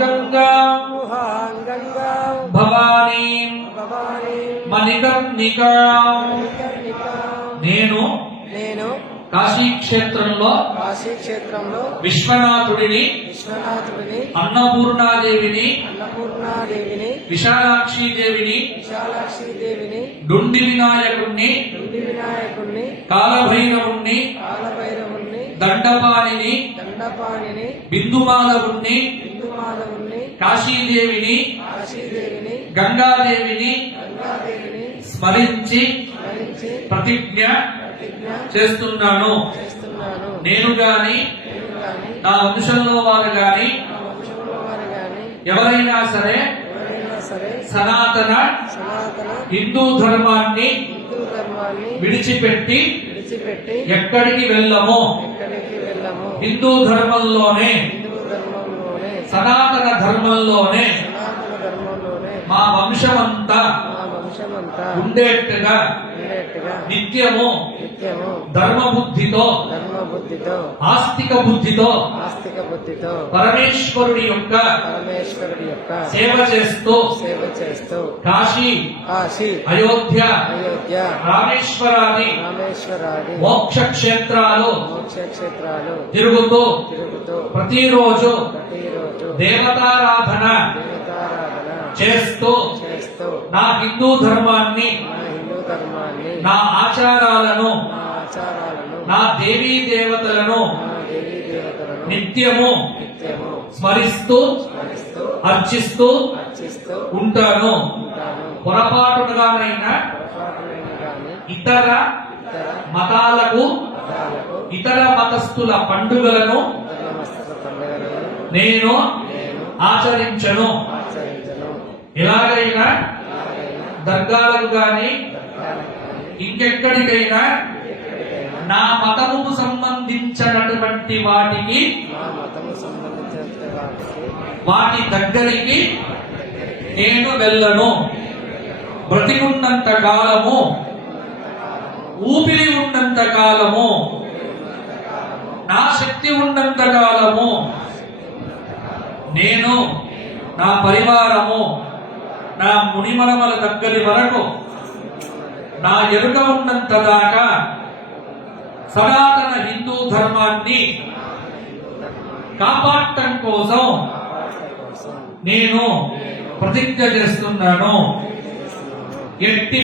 గంగాం భవానీం భవానీ మణికర్ణికాం మణికర్ణికాం నేను నేను కాశీ క్షేత్రంలో కాశీ క్షేత్రంలో విశ్వనాథుడిని విశ్వనాథుడిని అన్నపూర్ణాదేవిని అన్నపూర్ణాదేవిని విశాలాక్షి దేవిని విశాలాక్షి దేవిని డుండి వినాయకుణ్ణి దుండి వినాయకుణ్ణి కాలభైరవుణ్ణి కాలభైరవుణ్ణి దండపాణిని హిందుమాధవుణ్ణి కాశీదేవిని కాశీదేవిని గంగాదేవిని గంగాదేవిని స్మరించి స్మరించి ప్రతిజ్ఞ ప్రతిజ్ఞ చేస్తున్నాను. చేస్తున్నాను. నేను గాని నా వంశంలో వారు గాని ఎవరైనా సరే సనాతన సనాతన హిందూ ధర్మాన్ని హిందూ ధర్మాన్ని విడిచిపెట్టి ఎక్కడికి వెళ్ళము? హిందూ ధర్మంలోనే సనాతన ధర్మంలోనే మా వంశమంతా ఉండేట్టుగా నిత్యము. నిత్యము. ధర్మ బుద్ధితో ధర్మ బుద్ధితో ఆస్తిక బుద్ధితో ఆస్తిక బుద్ధితో పరమేశ్వరుడి యొక్క పరమేశ్వరుడి యొక్క సేవ చేస్తూ సేవ చేస్తూ కాశీ కాశీ అయోధ్య అయోధ్య రామేశ్వరాది రామేశ్వరాది మోక్ష క్షేత్రాలు మోక్ష క్షేత్రాలు తిరుగుతూ తిరుగుతూ ప్రతిరోజు ప్రతిరోజు దేవతారాధన దేవతారాధన చేస్తూ చేస్తూ నా హిందూ ధర్మాన్ని నా ఆచారాలను నా దేవీ దేవతలను నిత్యము స్మరిస్తూ అర్చిస్తూ ఉంటాను. గాని ఇతర మతాలకు ఇతర మతస్థుల పండుగలను నేను ఆచరించను. ఎలాగైనా దర్గాలకు గాని ఇంకెక్కడికైనా నా మతముకు సంబంధించినటువంటి వాటికి వాటి దగ్గరికి నేను వెళ్ళను. బ్రతికున్నంత కాలము ఊపిరి ఉన్నంత కాలము నా శక్తి ఉన్నంత కాలము నేను నా పరివారము నా మునిమలమల దగ్గరి వరకు నా ఎరుక ఉన్నంత దాకా సనాతన హిందూ ధర్మాన్ని కాపాడటం కోసం కాపాడటం కోసం నేను ప్రతిజ్ఞ చేస్తున్నాను. ఎట్టి